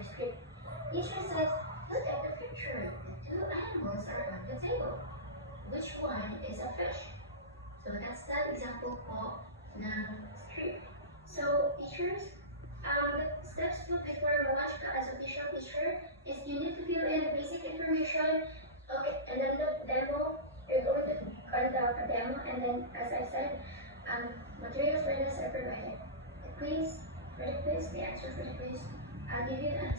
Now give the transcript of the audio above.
answer script. Teacher says, look at the picture. The two animals are on the table. Which one is a fish? So that's the example of the script. So teachers, the steps put before Mawashka as official teacher is you need to fill in the basic information. Okay, and then the demo, you're going to cut out a demo, and then as I said, materials for this are provided. The quiz, for the quiz, the answer for the quiz, I'll give you the answer.